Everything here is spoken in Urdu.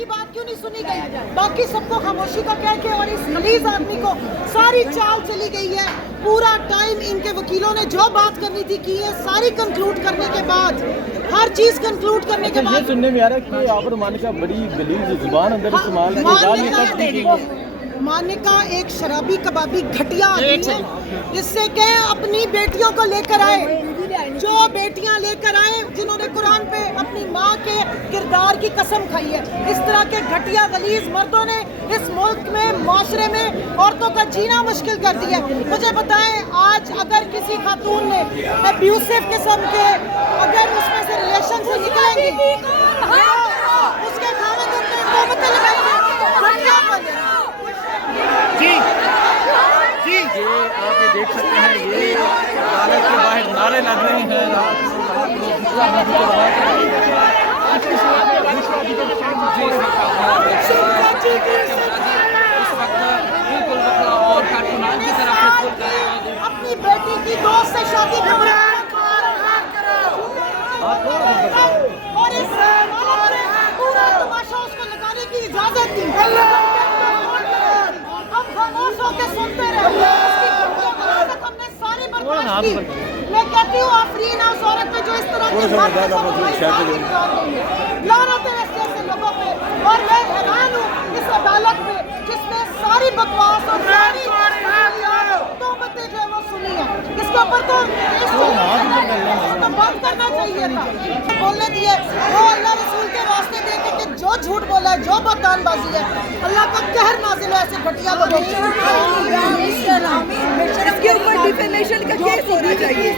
کی بات کیوں نہیں سنی گئی؟ باقی سب کو خاموشی کا کہہ کے اور اس خلیز آدمی کو ساری چال چلی گئی ہے. پورا ٹائم ان کے وکیلوں نے جو بات کرنی تھی کی ہے. ساری کنکلوڈ کرنے کے بعد ہر چیز کنکلوڈ کرنے کے بعد یہ سننے میں آ رہا ہے کہ عابر مانیکا بڑی غلیظ زبان اندر استعمال کی. مانیکا ایک شرابی کبابی گھٹیا آدمی ہے جس سے کہ اپنی بیٹیوں کو لے کر آئے، جو بیٹیاں لے کر آئے جنہوں نے قرآن پہ اپنی ماں کے کردار کی قسم کھائی ہے. اس طرح کے گھٹیا غلیظ مردوں نے اس ملک میں معاشرے میں عورتوں کا جینا مشکل کر دیا. مجھے بتائیں آج اگر کسی خاتون نے ابیوسو قسم کے اگر اس میں سے ریلیشن سے نکلیں گی اس کے خاوند ان پہ تہمتیں لگائیں گے. جی آپ یہ دیکھ سکتے ہیں یہ عدالت کے باہر نعرے لگ رہے ہیں. اپنی بیٹی کی دوست سے شادی کر رہے ہیں اور اس پورا تماشا اس کو لگانے کی اجازت دی. ہم خاموش ہو کے سنتے رہے. ہم نے سارے برداشت کی. میں کہتی ہوں آفرین ہے اس عورت پہ جو اس طرح کی لعنت ہے ایسے لوگوں پہ. اور میں حیران ہوں اس عدالت پہ جس نے ساری بکواس اور ساری تہمتیں جو ہے وہ سنی ہے. اس کے اوپر تو بند کرنا چاہیے تھا. بولنے دیے وہ اللہ رسول کے واسطے دے کے کہ جو جھوٹ بولا ہے جو بہتان بازی ہے اللہ کا قہر نازل ہو ایسے گھٹیا لوگوں اس کے اوپر ڈیفیمیشن کا کیس ہونا چاہیے.